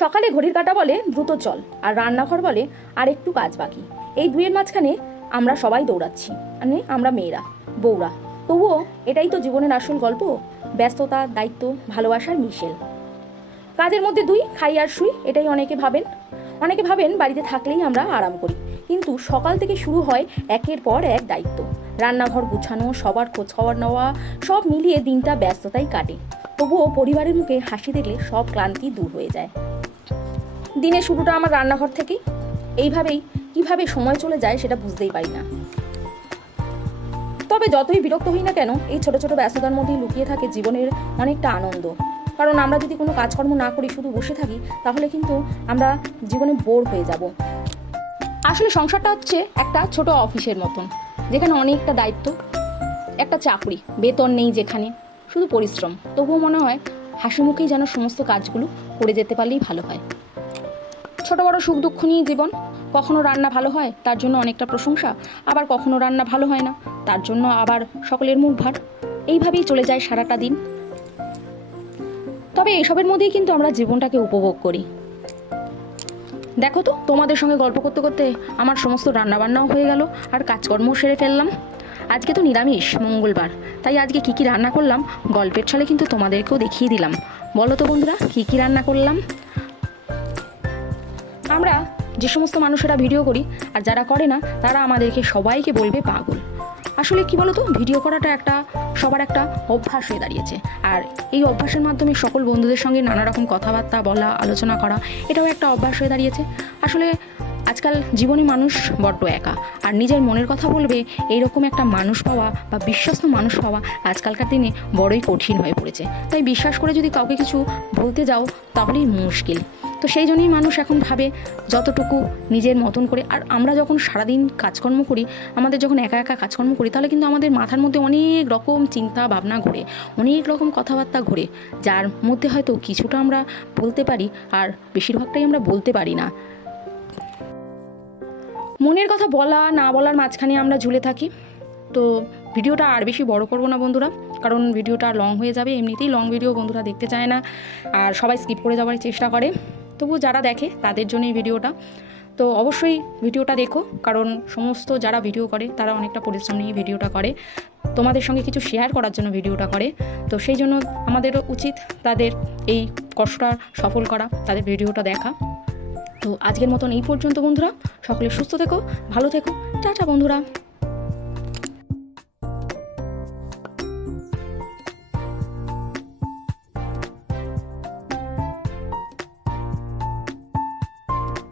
সকালে ঘড়ির কাঁটা বলে দ্রুত চল, আর রান্নাঘর বলে আর একটু কাজ বাকি। এই দুয়ের মাঝখানে আমরা সবাই দৌড়াচ্ছি, মানে আমরা মেয়েরা, বউরা। তবুও এটাই তো জীবনের আসল গল্প, ব্যস্ততা, দায়িত্ব, ভালোবাসার মিশেল। কাজের মধ্যে দুই, খাই আর শুই, এটাই অনেকে ভাবেন বাড়িতে থাকলেই আমরা আরাম করি, কিন্তু সকাল থেকে শুরু হয় একের পর এক দায়িত্ব। রান্নাঘর গুছানো, সবার খোঁজখবর নেওয়া, সব মিলিয়ে দিনটা ব্যস্ততাই কাটে। তবুও পরিবারের মুখে হাসি দেখলে সব ক্লান্তি দূর হয়ে যায়। দিনের শুরুটা আমার রান্নাঘর থেকেই। এইভাবেই কিভাবে সময় চলে যায় সেটা বুঝতেই পারি না। তবে যতই বিরক্ত হই না কেন, এই ছোট ছোট ব্যস্ততার মধ্যেই লুকিয়ে থাকে জীবনের অনেকটা আনন্দ। কারণ আমরা যদি কোনো কাজকর্ম না করি, শুধু বসে থাকি, তাহলে কিন্তু আমরা জীবনে বোর হয়ে যাব। আসলে সংসারটা হচ্ছে একটা ছোট অফিসের মতন, যেখানে অনেকটা দায়িত্ব, একটা চাকরি, বেতন নেই যেখানে, শুধু পরিশ্রম। তবুও মনে হয় হাসি মুখেই যেন সমস্ত কাজগুলো করে যেতে পারলেই ভালো হয়। ছোট বড় সুখ দুঃখ নিয়ে জীবন। কখনো রান্না ভালো হয়, তার জন্য অনেকটা প্রশংসা, আবার কখনো রান্না ভালো হয় না, তার জন্য আবার সকলের মুখ ভার। এইভাবেই চলে যায় সারাটা দিন। তবে এসবের মধ্যেই কিন্তু আমরা জীবনটাকে উপভোগ করি। দেখো তো, তোমাদের সঙ্গে গল্প করতে করতে আমার সমস্ত রান্নাবান্নাও হয়ে গেল, আর কাজকর্মও সেরে ফেললাম। আজকে তো নিরামিষ, মঙ্গলবার, তাই আজকে কী কী রান্না করলাম গল্পের ছলে কিন্তু তোমাদেরকেও দেখিয়ে দিলাম। বলো তো বন্ধুরা, কী কী রান্না করলাম? আমরা যে সমস্ত মানুষেরা ভিডিও করি আর যারা করে না, তারা আমাদেরকে সবাইকে বলবে পাগল। আসলে কি বলতো, ভিডিও করাটা সবার একটা অভ্যাস হয়ে দাঁড়িয়েছে, আর এই অভ্যাসের মাধ্যমে সকল বন্ধুদের সঙ্গে নানা রকম কথাবার্তা বলা, আলোচনা করা, এটাও একটা অভ্যাস হয়ে দাঁড়িয়েছে। আসলে আজকাল জীবনে মানুষ বড্ড একা, আর নিজের মনের কথা বলবে এইরকম একটা মানুষ পাওয়া বা বিশ্বস্ত মানুষ পাওয়া আজকালকার দিনে বড়ই কঠিন হয়ে পড়েছে। তাই বিশ্বাস করে যদি কাউকে কিছু বলতে যাও, তাহলেই মুশকিল। তো সেই জন্যই মানুষ এখন ভাবে যতটুকু নিজের মতন করে। আর আমরা যখন সারাদিন কাজকর্ম করি, আমাদের যখন একা একা কাজকর্ম করি, তাহলে কিন্তু আমাদের মাথার মধ্যে অনেক রকম চিন্তা ভাবনা ঘোরে, অনেক রকম কথাবার্তা ঘোরে, যার মধ্যে হয়তো কিছুটা আমরা বলতে পারি, আর বেশিরভাগটাই আমরা বলতে পারি না। মনের কথা বলা না বলার মাঝখানে আমরা ঝুলে থাকি। তো ভিডিওটা আর বেশি বড় করব না বন্ধুরা, কারণ ভিডিওটা লং হয়ে যাবে। এমনিতেই লং ভিডিও বন্ধুরা দেখতে চায় না, আর সবাই স্কিপ করে যাওয়ার চেষ্টা করে। তবু যারা দেখে তাদের জন্যই ভিডিওটা। তো অবশ্যই ভিডিওটা দেখো, কারণ সমস্ত যারা ভিডিও করে তারা অনেকটা পরিশ্রম নিয়ে ভিডিওটা করে, তোমাদের সঙ্গে কিছু শেয়ার করার জন্য ভিডিওটা করে। তো সেই জন্য আমাদেরও উচিত তাদের এই কষ্টটা সফল করা, তাদের ভিডিওটা দেখা। তো আজকের মতন এই পর্যন্ত বন্ধুরা, সকলে সুস্থ থেকো, ভালো থেকো, টাটা বন্ধুরা।